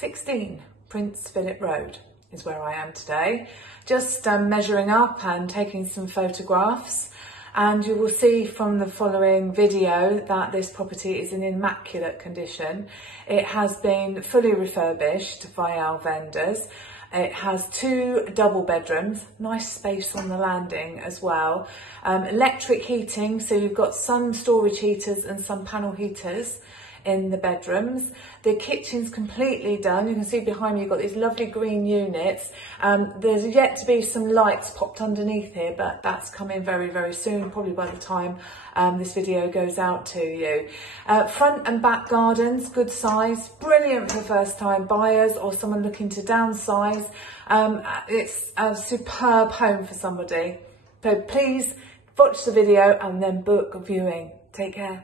16 Prince Philip Road is where I am today. Just measuring up and taking some photographs, and you will see from the following video that this property is in immaculate condition. It has been fully refurbished by our vendors. It has 2 double bedrooms, nice space on the landing as well. Electric heating, so you've got some storage heaters and some panel heaters in the bedrooms. The kitchen's completely done. You can see behind me you've got these lovely green units. There's yet to be some lights popped underneath here, but that's coming very, very soon, probably by the time this video goes out to you. Front and back gardens, good size, brilliant for first time buyers or someone looking to downsize. It's a superb home for somebody. So please watch the video and then book a viewing. Take care.